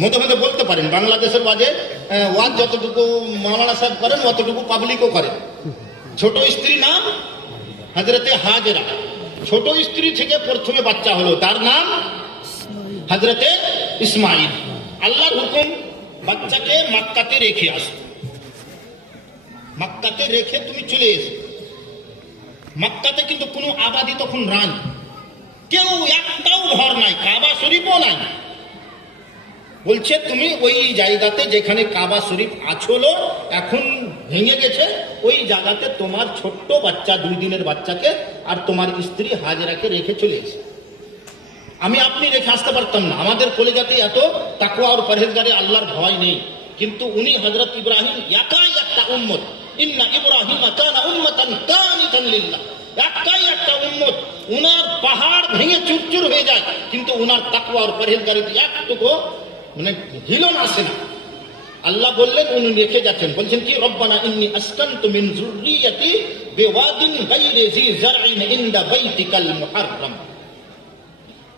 মধ্যে মধ্যে বলতে পারেন বাংলাদেশের বাজে ওয়াজ যতটুকু মাওলানা সাহেব করেন অতটুকু পাবলিকও করেন। ছোট স্ত্রী নাম হযরতে হাজেরা। ছোট স্ত্রী থেকে প্রথমে বাচ্চা হলো, তার নাম হযরতে ইসমাইল। আল্লাহর হুকুম, বাচ্চাকে মক্কাতে রেখে আসো, মক্কাতে রেখে তুমি চলে এসো। মক্কাতে কিন্তু কোনো আবাদি তখন রান, কেউ একটাও ঘর নাই, কাবা শরীফও নাই। বলছে তুমি ওই জায়গাতে যেখানে কাবা শরীফ আছলো এখন ভেঙে গেছে, ওই জায়গাতে তোমার ছোট্ট বাচ্চা 2 দিনের বাচ্চাকে আর তোমার স্ত্রী হাজেরাকে রেখে চলে এসে। আমি আপনি রেখে আসতে পারতাম না, আমাদের কলিজাতে এত তাকওয়া আর পরহেজগারি আল্লাহর ভয় নেই। কিন্তু উনি হযরত ইব্রাহিম একাই একটা উম্মত, ইন্না ইব্রাহিম কানা উম্মাতান কানিতান লিল্লাহ, একাই একটা উম্মত। উনার পাহাড় ভেঙে চুরচুর হয়ে যায়, কিন্তু উনার তাকওয়া আর পরহেজগারিতে একটুকু মানে হিলন আসে না। আল্লাহ বললেন, উনি রেখে যাচ্ছেন, বলছেন কি রব্বানা ইন্নী আসকানতু মিন যুররিয়াতি বিওয়াদিন গায়রি জি জারইন ইনদা বাইতিকাল মুহাররম।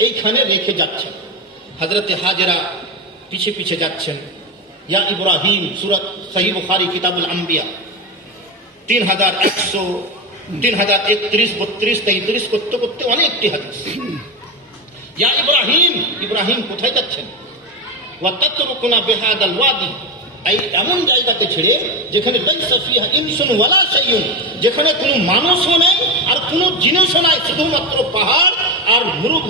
এইখানে রেখে যাচ্ছেন। হযরতে হাজেরা পিছে পিছে যাচ্ছেন। ইয়া ইব্রাহিম, সূরা সহিহ বুখারী কিতাবুল আম্বিয়া 3100 3031 32 33 করতে করতে অনেকটি হাদিস। ইয়া ইব্রাহিম, ইব্রাহিম কোথায় যাচ্ছেন? ওয়া তাতরুকুনা বিহাদাল ওয়াদি, এই এমন জায়গাতে ছেড়ে যেখানে লাইসা ফিহা ইনসুন ওয়ালা শাইউন, যেখানে কোনো মানুষও নেই আর কোনো জিনিসও নাই, শুধুমাত্র পাহাড় আর মরুভূমি।